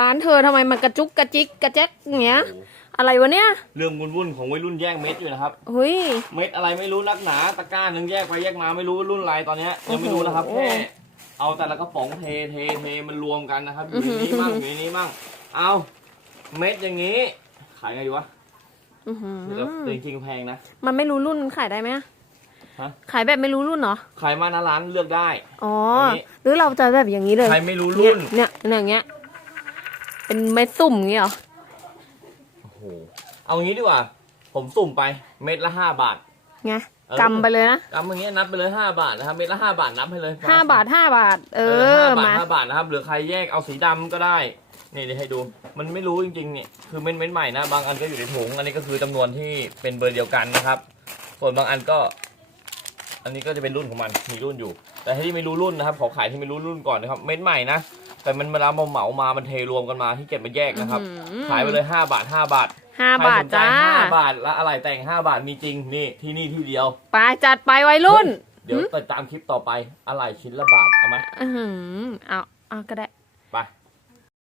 ร้านเธอทำไมมันกระจุกกระจิกกระแจ๊กอย่างเงี้ยโอ้โหอะไรวะเนี่ยเรื่องวุ่นๆของวัยรุ่นแย่งเม็ดอยู่นะครับ เฮ้ย เม็ดอะไรไม่รู้นักหนาตะกร้าหนึ่งแยกไปแยกมาไม่รู้ว่ารุ่นอะไรตอนเนี้ยยังไม่โอ้โหรู้นะครับแค่เอาแต่ละกระป๋องเทเทเทมันรวมกันนะครับอยู่ในนี้มั่งอยู่ในนี้มั่งเอาเม็ดอย่างนี้ ขายไงดีวะอื้อหือแต่จริงๆแพงนะ มันไม่รู้รุ่นขายได้ไหมอะฮะ ขายแบบไม่รู้รุ่นเหรอ ขายมาหน้าร้านเลือกได้ อ๋อ อันนี้ หรือเราจะแบบอย่างนี้เลย ใครไม่รู้เนี่ยรุ่น เนี่ยเนี่ยอย่างเงี้ย เป็นเม็ดสุ่มอย่างเงี้ยเหรอ โอ้โหเอางี้ดีกว่า ผมสุ่มไปเม็ดละห้าบาท ไงเออ กำไปเลยนะกำอย่างเงี้ยนับไปเลยห้าบาทนะครับเม็ดละห้าบาทนับให้เลยห้าบาทห้าบาท เอเอออห้าบาทมา ห้าบาทนะครับหรือใครแยกเอาสีดำก็ได้นี่เดี๋ยวให้ดู มันไม่รู้จริงๆเนี่ยคือเม็ดเม็ดใหม่นะบางอันก็อยู่ในถุงอันนี้ก็คือจำนวนที่เป็นเบอร์เดียวกันนะครับ ส่วนบางอันก็ อันนี้ก็จะเป็นรุ่นของมันมีรุ่นอยู่ แต่ที่ไม่รู้รุ่นนะครับขอขายที่ไม่รู้รุ่นก่อนนะครับเม็ดใหม่นะ แต่มันเวลาเหมามา มันเทรวมกันมาที่เก็บมาแยกนะครับอื้อหือขายไปเลยห้าบาทห้าบาทห้าใครบาทสนใจจ้าห้าบาทและอะไรแต่งห้าบาทมีจริงนี่ที่นี่ที่เดียวไปจัดไปวัยรุ่น เดี๋ยวติดตามคลิปต่อไปอะไรชิ้นละบาทเอาไหมอือหือเอาเอาก็ได้ไป